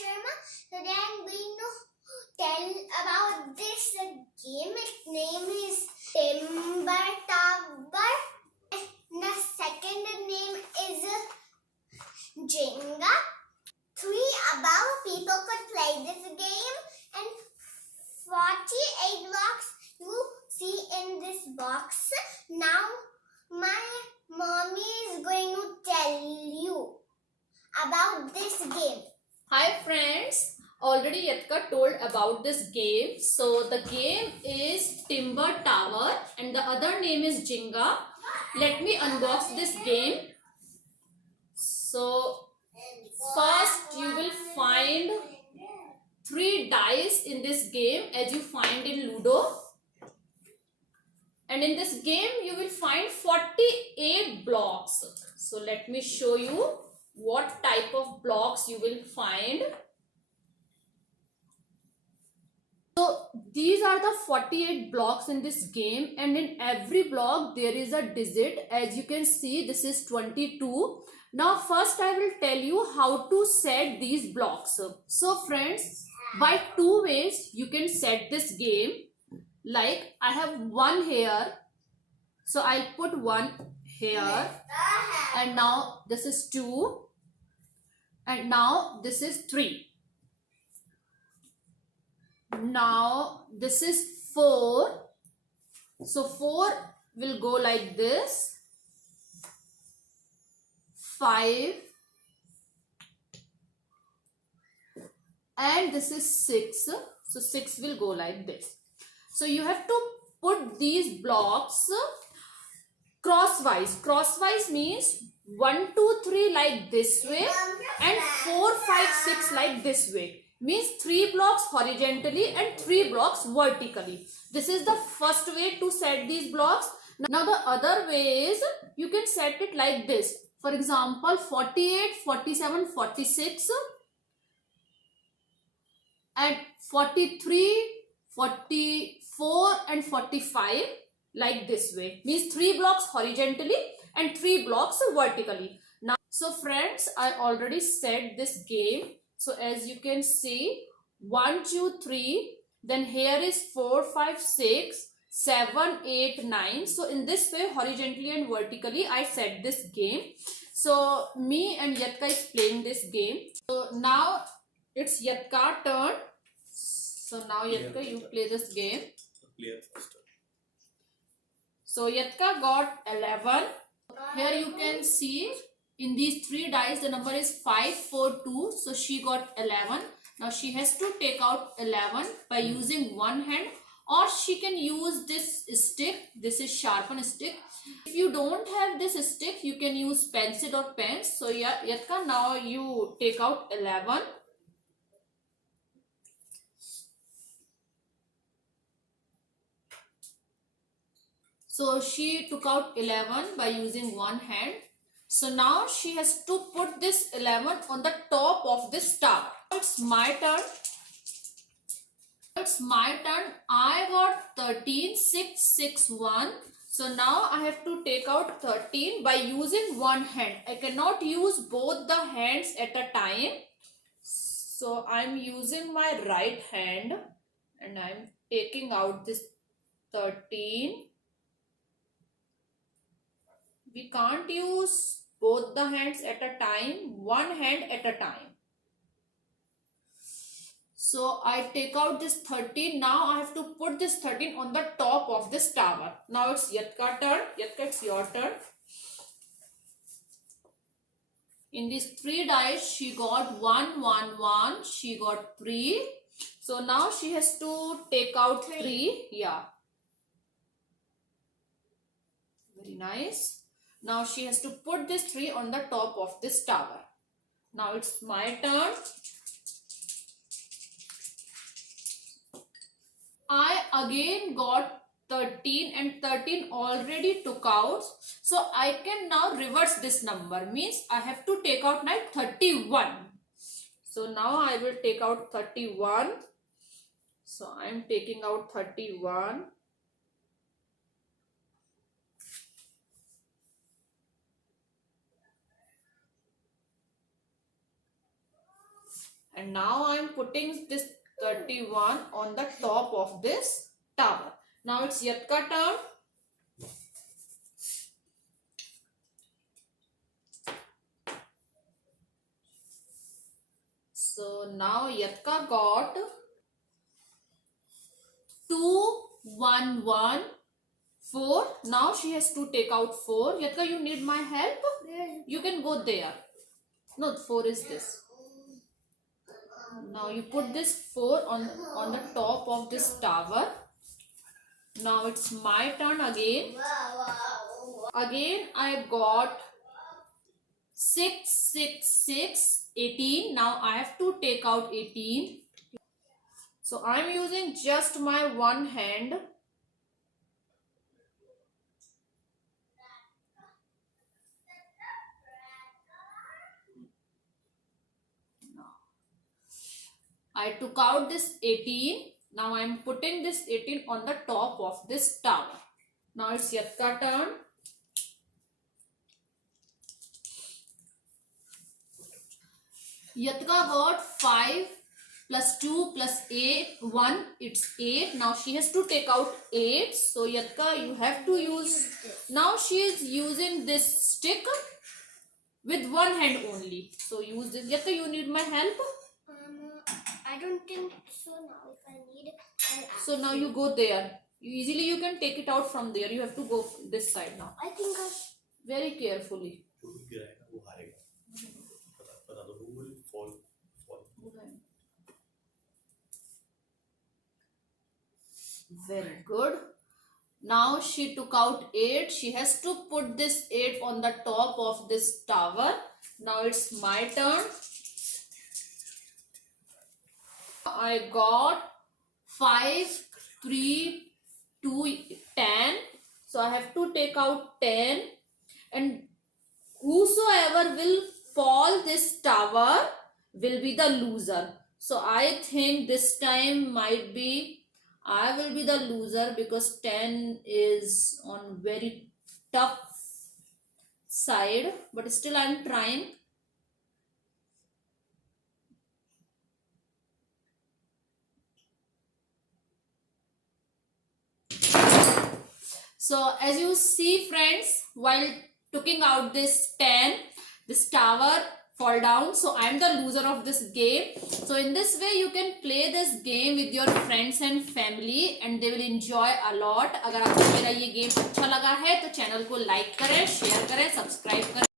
Sharma. Today I'm going to tell about this game. Its name is Timber Tower. The second name is Jenga. Three above people could play this game, and 48 blocks you see in this box. Now my mommy is going to tell you about this game. Hi friends, already Yatka told about this game. So the game is Timber Tower and the other name is Jenga. Let me unbox this game. So first you will find 3 dice in this game as you find in Ludo. And in this game you will find 48 blocks. So let me show you what type of blocks you will find. So these are the 48 blocks in this game, and in every block there is a digit. As you can see, this is 22. Now first I will tell you how to set these blocks. So friends, by 2 ways you can set this game. Like I have 1 here, so I'll put 1 here, and now this is 2, and now this is 3. Now this is 4. So 4 will go like this. 5. And this is 6. So 6 will go like this. So you have to put these blocks crosswise. Crosswise means 1, 2, 3 like this way and 4, 5, 6 like this way. Means 3 blocks horizontally and 3 blocks vertically. This is the first way to set these blocks. Now the other way is you can set it like this. For example, 48, 47, 46 and 43, 44 and 45 like this way. Means 3 blocks horizontally and 3 blocks vertically. Now, so friends, I already set this game. So as you can see, 1, 2, 3, then here is 4, 5, 6, 7, 8, 9. So in this way, horizontally and vertically, I set this game. So me and Yatka is playing this game. So now it's Yatka's turn. So now Yatka, you play this game. So Yatka got 11. Here you can see in these 3 dice, the number is 5, 4, 2. So she got 11. Now she has to take out 11 by using one hand, or she can use this stick. This is sharpen stick. If you don't have this stick, you can use pencil or pens. So yeah, Yatka, now you take out 11. So she took out 11 by using one hand. So now she has to put this 11 on the top of this tower. It's my turn. It's my turn. I got 13, 6, 6, 1. So now I have to take out 13 by using one hand. I cannot use both the hands at a time. So I'm using my right hand and I'm taking out this 13. We can't use both the hands at a time, one hand at a time. So I take out this 13. Now I have to put this 13 on the top of this tower. Now it's Yatka's turn. Yatka, it's your turn. In these 3 dice, she got 1, 1, 1. She got 3. So now she has to take out 3. Yeah. Very nice. Now she has to put this 3 on the top of this tower. Now it's my turn. I again got 13 and 13 already took out. So I can now reverse this number. Means I have to take out my 31. So now I will take out 31. So I am taking out 31. and now I'm putting this 31 on the top of this tower. Now it's Yatka turn. So now Yatka got 2, 1, 1, 4. Now she has to take out 4. Yatka, you need my help? You can go there. No, 4 is this. Now you put this 4 on the top of this tower. Now it's my turn again. Again I got 6, 6, 6, 18. Now I have to take out 18. So I am using just my one hand. I took out this 18. Now I am putting this 18 on the top of this tower. Now it's Yatka turn. Yatka got 5 plus 2 plus 8, 1, it's 8. Now she has to take out 8. So Yatka, you have to use, now she is using this stick with one hand only. So use this. Yatka, you need my help? I don't think so now. If I need, I'll ask. So now you go there. Easily you can take it out from there. You have to go this side now. I think Very carefully. Very good. Now she took out 8. She has to put this 8 on the top of this tower. Now it's my turn. I got 5, 3, 2, 10. So I have to take out 10. And whosoever will fall this tower will be the loser. So I think this time might be I will be the loser because 10 is on very tough side. But still I am trying. So as you see friends, while taking out this 10, this tower fall down. So I am the loser of this game. So in this way you can play this game with your friends and family and they will enjoy a lot. अगर आपको मेरा ये game अच्छा लगा है तो channel को like करें, शेयर करें, सब्सक्राइब करें.